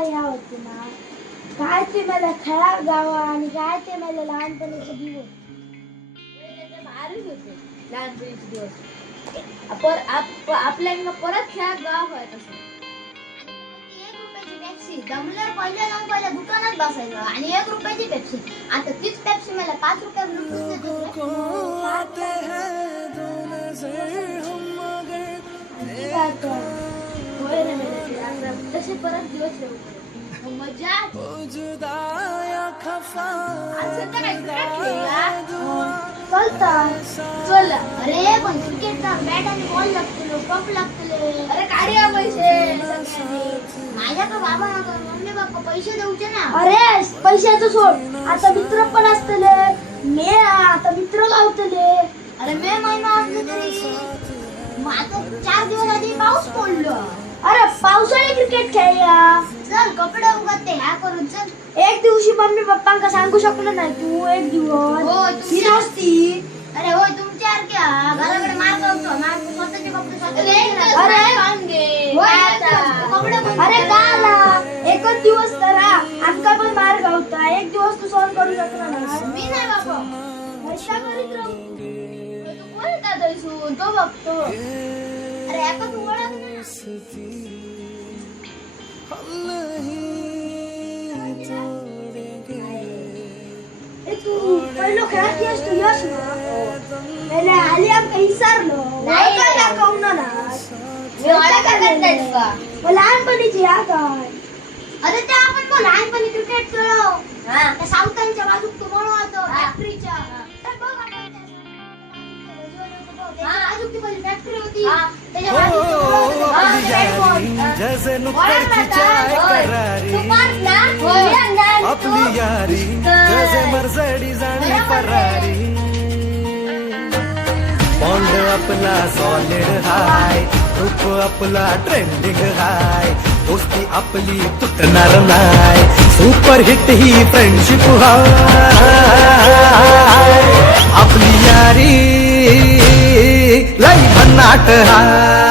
ह्या होते ना काय ते मला खेळा गावा आणि काय ते मला लहानपणीचे दिवस भारीच होते लहानपणीचे दिवस. आपल्याला परत खेळा गाव व्हायचं असं. 1 रुपयाची पेप्सी दमल्यावर पहिल्या दुकानात बसायचं आणि 1 रुपयाची पेप्सी. आता तीच पेप्सी मला 5 रुपयात लुटून तसे परत दिवस येऊ मजा चल. अरे पण क्रिकेटचा बॅट आणि बॉल लागतो, पप लागतले. अरे काढूया पैसे माझ्याकडे बाबा मम्मी बाप्पा पैसे देऊचे ना. अरे पैशाचं सोड, आता मित्र पण असतले मे आता मित्र लावतले. अरे मे महिना असले तरी मग आता 4 दिवस आधी पाऊस पडलो. अरे पावसाळी क्रिकेट खेळूया. चल कपडे उगत ते ह्या करून चल. एक दिवशी मम्मी पप्पांका सांगू शकलो नाही तू एक दिवस होय, ही दोस्ती. अरे होय तुमच्यासारख्या घराकडे मार गावतो स्वतःचे कपडे स्वतः अरे कपडे अरे का एकच दिवस करा आमका पण मार गावता. एक दिवस तू सहन करू शकला नाही. मी नाही बाबा. वर्षा करीत राहू. तू कोण का दैसून तो बघतो. अरे एका तू ओळख ना. ए तू पहिलो खेळात येस तू यश ना पहिले आली आमका विसरलो नाही. दाखवून ना मी ओळख करत नाहीस का? मग लहानपणीची या काय अरे ते आपण मग लहानपणी क्रिकेट खेळलो. हा. त्या साऊथांच्या बाजूक तो म्हणू होतो फॅक्टरीच्या. तर बघ आपण हा. बाजूक ती पहिली फॅक्टरी होती. हा. त्याच्या बाजूक तो म्हणू होतो. हा, अपनी red ball. यारी जैसे नुक्कड़ की चाय करारी, अपनी यारी जैसे मर्सिडीज आणि फरारी. बॉन्ड आपला सॉलिड हाय, ग्रुप आपला ट्रेंडिंग हाय, दोस्ती आपली तुटणार नाय, सुपर हिट ही फ्रेंडशिप हाय. आपली यारी लई भन्नाट हाय.